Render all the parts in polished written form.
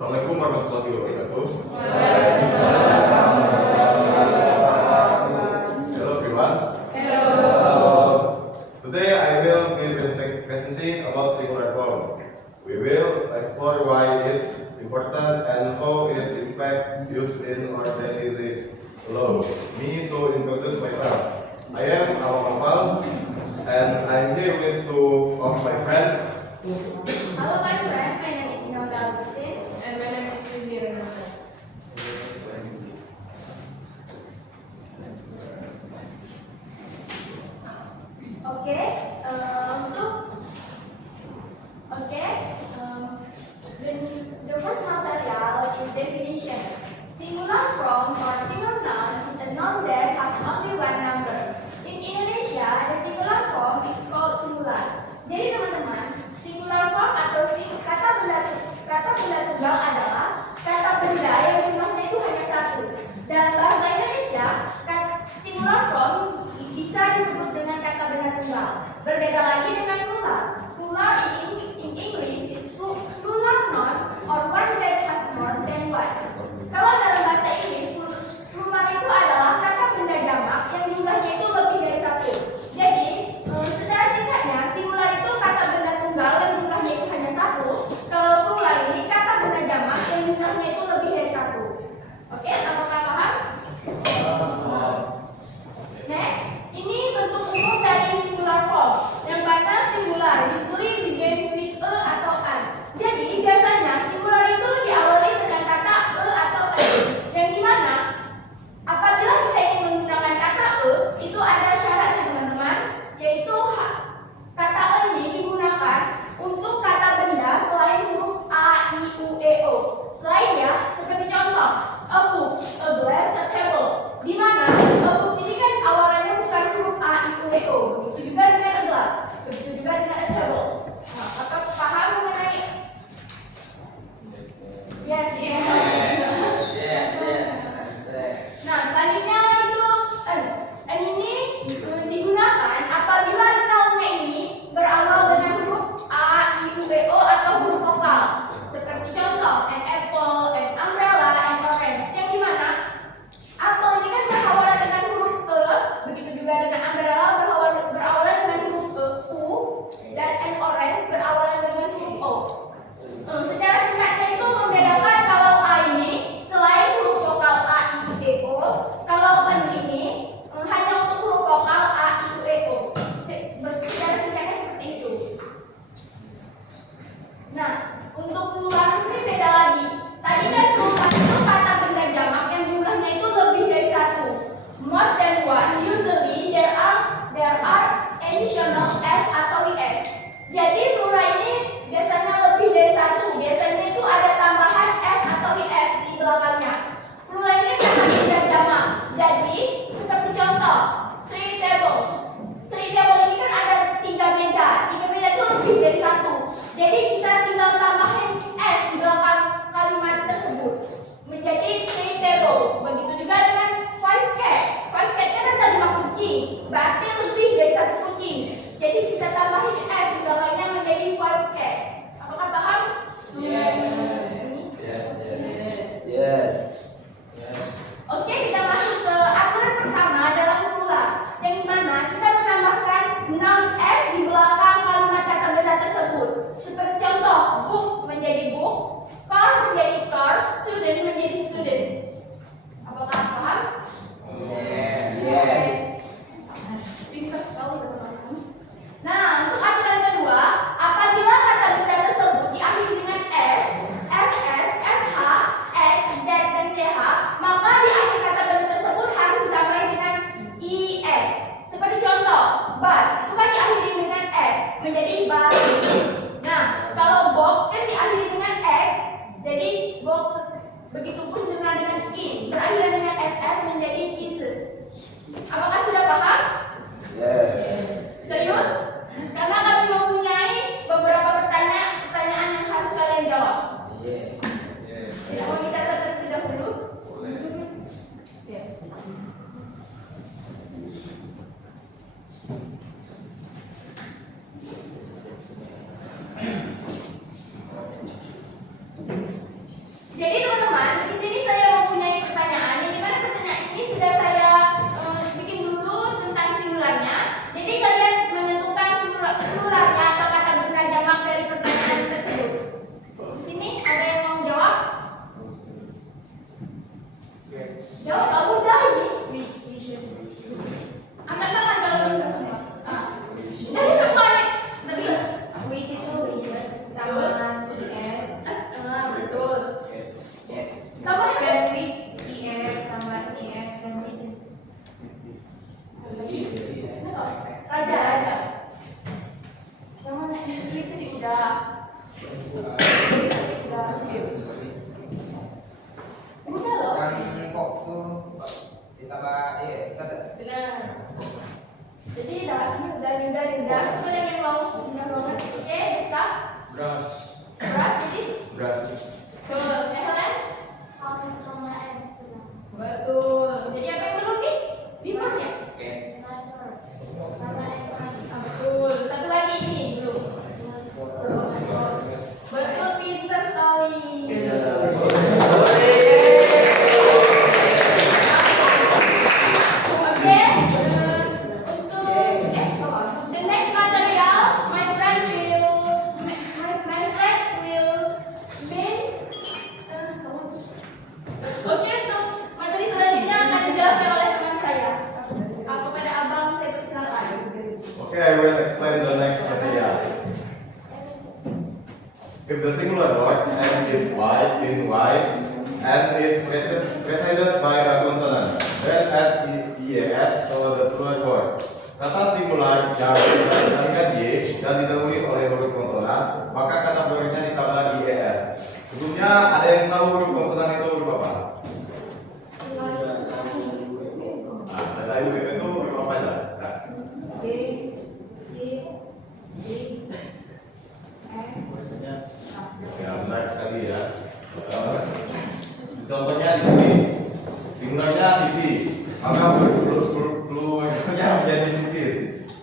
Assalamualaikum warahmatullahi wabarakatuh. Hello everyone. Today I will be presenting about singular form. We will explore why it's important and how it impacts use in our daily lives. Hello, me to introduce myself. I am Awang and I'm here with two of my friends. Hello my friend, my name is Indah Agustin And my name is Cindy Renata. Okay, the first material is definition. Singular form or single noun is a noun that has only one number. In Indonesia, the singular form is called singular. Jadi teman-teman, singular form atau kata benda tunggal adalah kata benda yang jumlahnya itu hanya satu. Dalam bahasa Indonesia, singular form bisa disebut dengan kata benda tunggal. Berbeda lagi dengan plural. Plural in English is plural noun or one that has more than one. Kalau dalam bahasa Inggris, plural itu adalah kata benda jamak yang jumlahnya itu lebih dari satu. Jadi, secara singkatnya, singular itu kata benda tunggal yang jumlahnya itu hanya satu. Kalau plural ini kata benda jamak yang jumlahnya itu lebih dari satu. Oke, apakah paham? Next, ini bentuk umum dari singular form. Yang mana singular usually begins with a atau an. Jadi biasanya singular itu diawali dengan kata e atau an. Yang dimana apabila kita ingin menggunakan kata e, itu ada syaratnya teman-teman, yaitu kata e ini digunakan untuk kata benda selain huruf a, i, u, e, o. Selainnya, seperti contoh, a book, a glass, a table. Di mana a book ini kan awalannya bukan huruf a, i, u, e, o. Begitu juga dengan a glass, begitu juga dengan a table. Nah, apakah paham mengenai? Yes, Nah, selanjutnya itu n ini digunakan apabila nounnya ini berawal dengan huruf a, i, u, e, o atau huruf vokal. Seperti contoh, an apple, an umbrella, an orange. Yang dimana apple ini kan berawalan dengan huruf e, begitu juga dengan umbrella berawalan dengan huruf u, dan an orange berawalan dengan huruf o. Secara singkatnya itu membedakan kalau a ini selain huruf vokal a, i, u, e, o, kalau n ini hanya untuk huruf vokal a, i, u, e, o. Secara singkatnya seperti itu. Nah, untuk plural ini beda lagi. Tadi kan plural itu kata benda jamak yang jumlahnya itu lebih dari satu. More than one, usually there are additional s atau is. Jadi plural ini biasanya lebih dari satu. Biasanya itu ada tambahan s atau is di belakangnya. Plural ini kata benda jamak. Jadi seperti contoh, three tables. Three table ini kan ada 3 meja. 3 meja itu lebih dari satu. Jadi kita tinggal tambahin s di belakang kalimat tersebut menjadi three tables. Begitu juga dengan five cat. Five cat kan ada 5 kucing. Berarti lebih dari satu kucing. Jadi kita tambahin s di belakangnya menjadi five cats. Apakah paham? Yes. Oke, kita masuk ke aturan pertama dalam plural, yang dimana kita menambahkan noun s di belakang kalimat kata benda tersebut. Seperti contoh, book menjadi book, car menjadi car, student menjadi student. Apakah paham? Yes. Pintar sekali teman-teman. Nah, untuk aturan kedua, apabila kata benda tersebut diakhiri dengan s, ss, sh, x, z, dan ch, maka di akhir kata benda tersebut harus ditambahi dengan is. Seperti contoh, bus itu kan diakhiri dengan s menjadi bus. Nah, kalau box kan diakhiri dengan x, jadi box. Begitupun dengan is, berakhiran dengan ss menjadi kisses. Apakah sudah paham? Yes. Serius? Karena kami mempunyai beberapa pertanyaan yang harus kalian jawab. Yes. Tidak mau kita terlebih dahulu? Ya. ditambah yes, kata. Benar. Jadi udah. Terus ada yang mau mudah banget. Oke, stop. Brush. Brush jadi. Brush. Betul. Helen? Sama sama S. Betul. Jadi apa yang belum nih? Before-nya? Oke. Sama S lagi. Betul. Satu lagi ini belum. Betul, pintar sekali. Oke, the next material, my friend will make. Oke, untuk materi selanjutnya akan dijelaskan oleh teman saya. Kepada abang saya persilakan. Okay, I will explain the next material. If the singular word and is y in y and is preceded by a consonant, then add es to the plural word. Kata singular yang ditandai y dan didahului oleh huruf konsonan, maka kata pluralnya ditambah es. Sebelumnya ada yang tahu huruf konsonan itu huruf apa? Nah, ada itu huruf apa aja? Nah. B, C, D, F. Ya, benar sekali ya. Contohnya di sini, singularnya Siti, maka pluralnya menjadi Siti.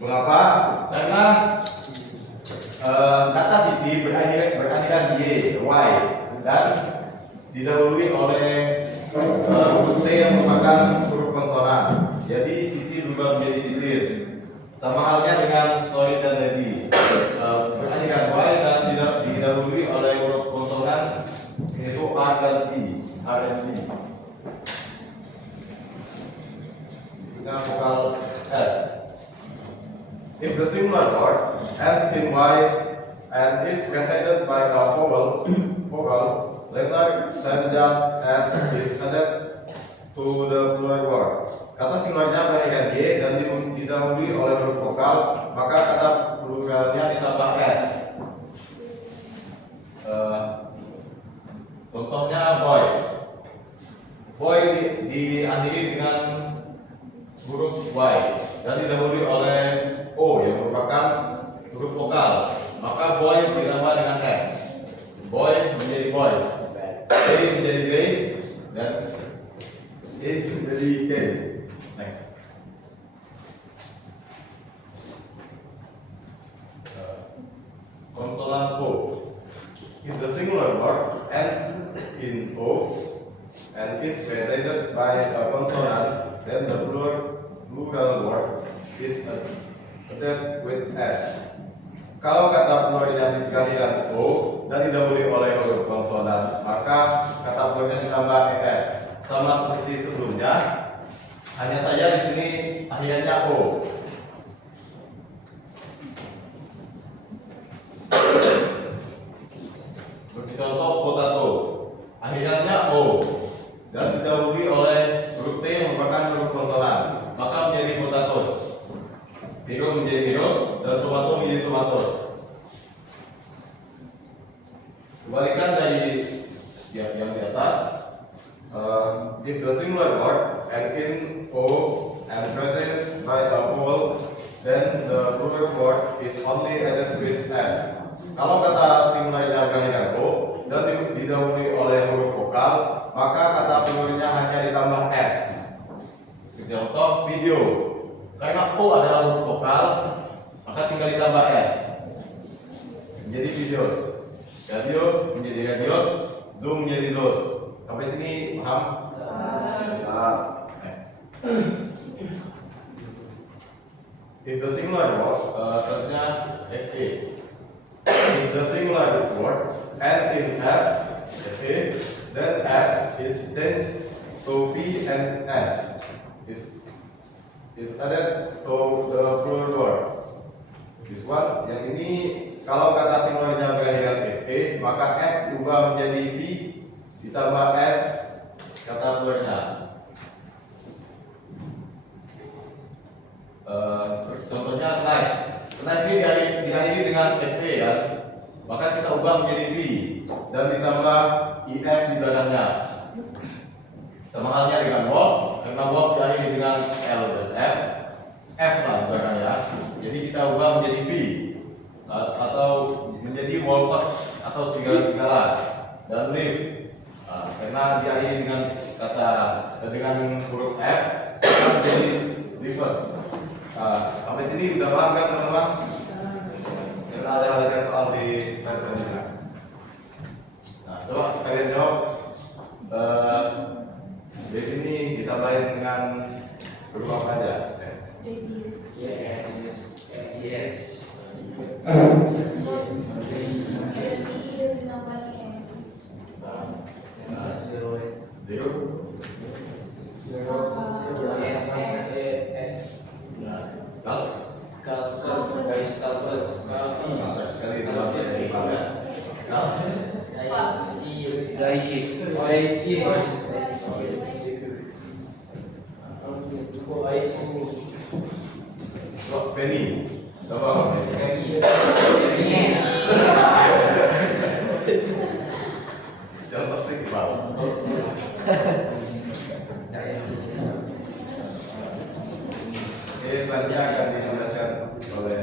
Mengapa? Karena kata Siti berakhiran y, dan didahului oleh huruf T yang merupakan huruf konsonan. Jadi Siti juga menjadi Sitis. Sama halnya dengan Story dan Lady. Berakhiran y dan didahului oleh huruf konsonan yaitu R dan T, R dan C. Dengan vokal S. If the singular word ends in y and is preceded by a vowel, later then just S is added to the plural word. Kata singularnya berakhiran y dan didahului oleh huruf vokal, maka kata pluralnya ditambah S. Contohnya boy. Boy diakhiri dengan huruf Y dan didahului oleh O yang merupakan huruf vokal. Maka boy ditambah dengan S. Boy menjadi boys. A menjadi gays dan A menjadi gays. Next. Konsonan O. If the singular word ends in O and is preceded by a consonant, then the plural word is added with S. Kalau kata pluralnya dikalikan O dan didahului oleh huruf konsonan, maka kata pluralnya ditambah es. Sama seperti sebelumnya, hanya saja di sini akhirnya O. Seperti contoh potato, akhirnya O dan didahului oleh huruf T yang merupakan huruf konsonan, maka menjadi potatoes. Hero menjadi heroes dan tomato menjadi tomatoes. Kebalikan dari yang di atas, if the singular word and in O and preceded by a vowel, then the plural word is only added with S. Kalau kata singularnya berakhiran O dan didahului oleh huruf vokal, maka kata pluralnya hanya ditambah S. Contoh video. Karena O adalah huruf vokal, maka tinggal ditambah S. Menjadi videos. Radio menjadi radios, Zoom menjadi zoos. Sampai sini paham? Next. If the singular word, selanjutnya FA. If the singular word end in F, FA, then F is changed to V and S. Is added to the plural word. This one, yang ini kalau kata singularnya berakhiran FA, maka F diubah menjadi V ditambah S kata pluralnya. Contohnya knife. Knife ini diakhiri dengan FA ya, maka kita ubah menjadi V dan ditambah IS di belakangnya. Sama halnya dengan wolf, karena wolf diakhiri dengan L dan F, F lah ibaratnya ya. Jadi kita ubah menjadi V atau menjadi wolfers atau serigala-serigala dan live. Nah, karena diakhiri dengan kata dengan huruf F, maka menjadi livers. Nah, sampai sini udah paham kan teman-teman? Karena ada hal yang soal di slide selanjutnya. Nah, coba kalian jawab. Jadi ini ditambahin dengan huruf apa aja? Yes. Yes. Penny, coba contoh sih selanjutnya akan dijelaskan oleh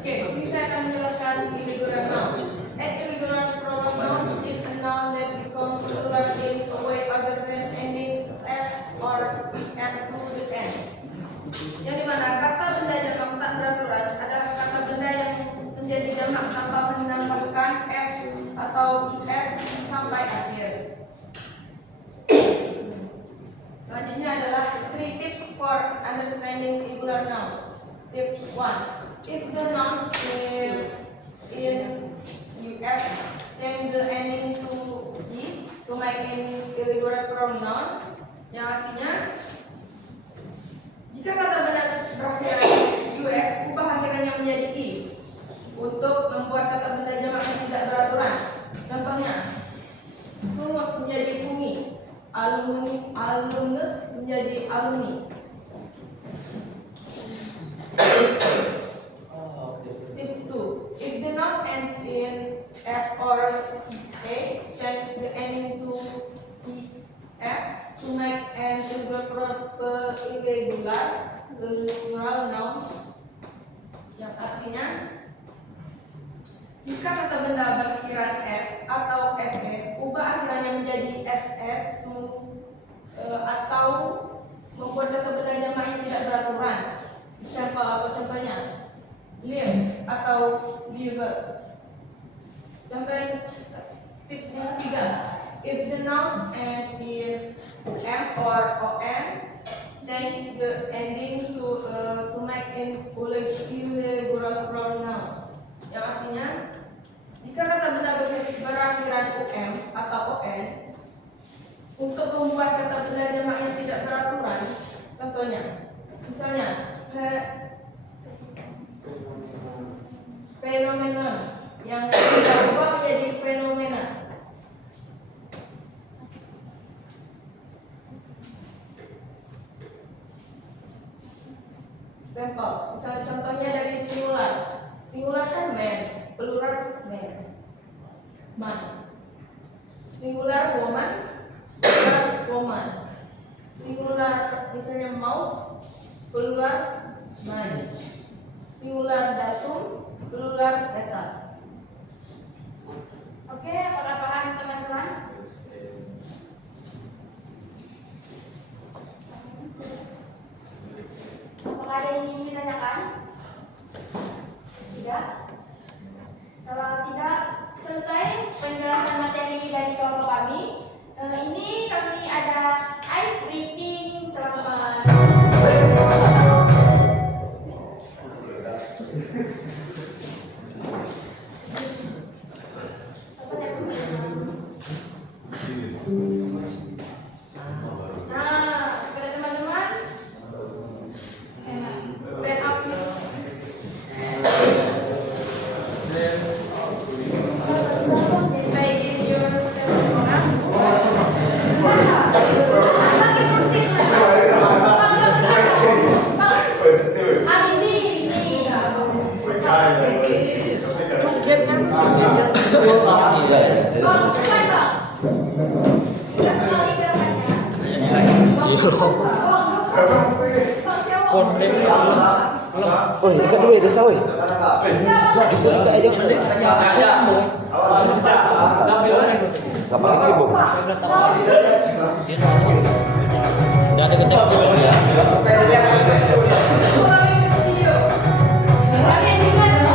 Oke, di sini saya akan menjelaskan irregular noun. An irregular plural noun is a noun that becomes plural in a way other than ending s or es to the end. Yang dimana kata benda jamak tak beraturan adalah kata benda yang menjadi jamak tanpa menambahkan s atau es sampai akhir. Selanjutnya adalah 3 tips for understanding irregular nouns. Tip 1. If the nouns in US change the ending to E to make an irregular pronoun, yang artinya jika kata benda berakhiran US ubah akhirannya menjadi I untuk membuat kata benda jamak yang tidak beraturan. Contohnya, fungus menjadi fungi, alumnus menjadi alumni. Tip 2. If the noun ends in F or A, change the ending to ES to make an irregular plural nouns. Yang artinya, jika kata benda berakhiran F atau FE, ubah akhirannya menjadi FS atau membuat kata benda jamak yang tidak beraturan. Sampel atau contohnya, lim atau beavers. Contoh tips yang ketiga, if the nouns end in M or ON, change the ending to make an irregular pronouns. Yang artinya, jika kata benda berakhiran UM atau ON, untuk membuat kata benda jamak yang tidak beraturan, contohnya, misalnya fenomenon yang kita ubah menjadi fenomena. Sampel, misalnya contohnya dari singular. Singular kan man, plural man. Singular woman, plural woman. Singular misalnya mouse, plural mice. Singular datum, plural data. Oke, apakah paham teman-teman? Apakah ada yang ingin ditanyakan? Tidak? Kalau tidak, selesai penjelasan materi dari kelompok kami. Ini kami ada ice breaking teman-teman. Nah, kepada teman-teman, Stand up please. Stay in your Oh, Satu lagi berapanya? Oh, ikat dulu ya dosa, woi. Juga ikat aja. Kapan sibuk? Udah ada gede ya. Kalian juga dong.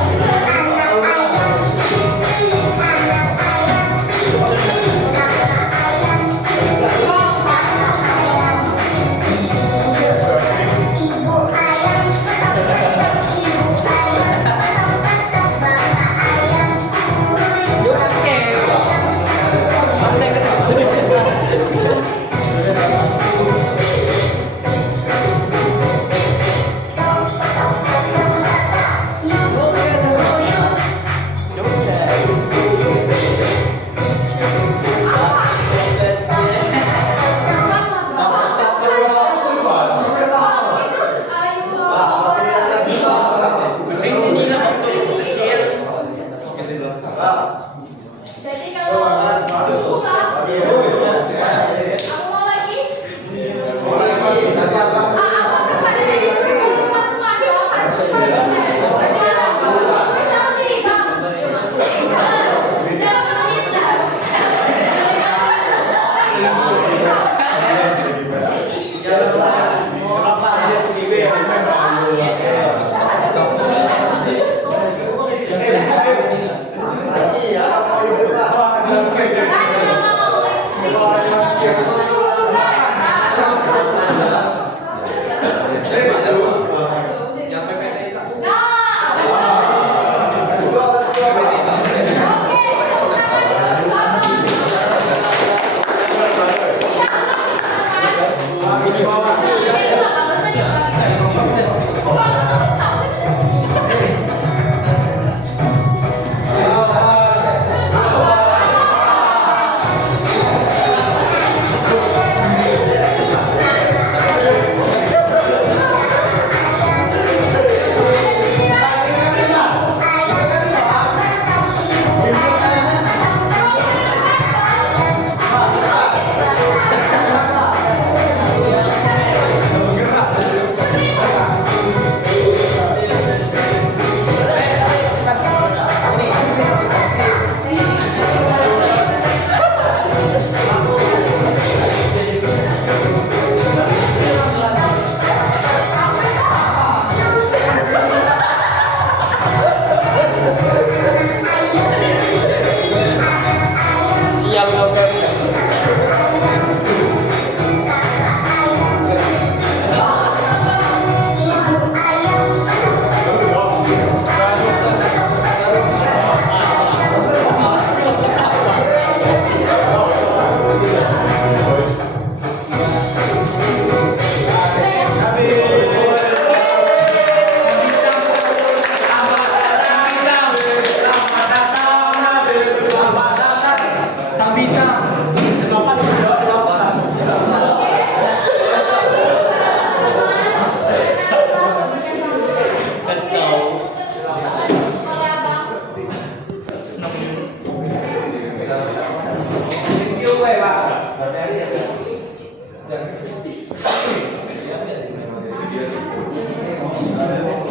Jadi kalau cukup lah. Aku mau lagi. Thank you.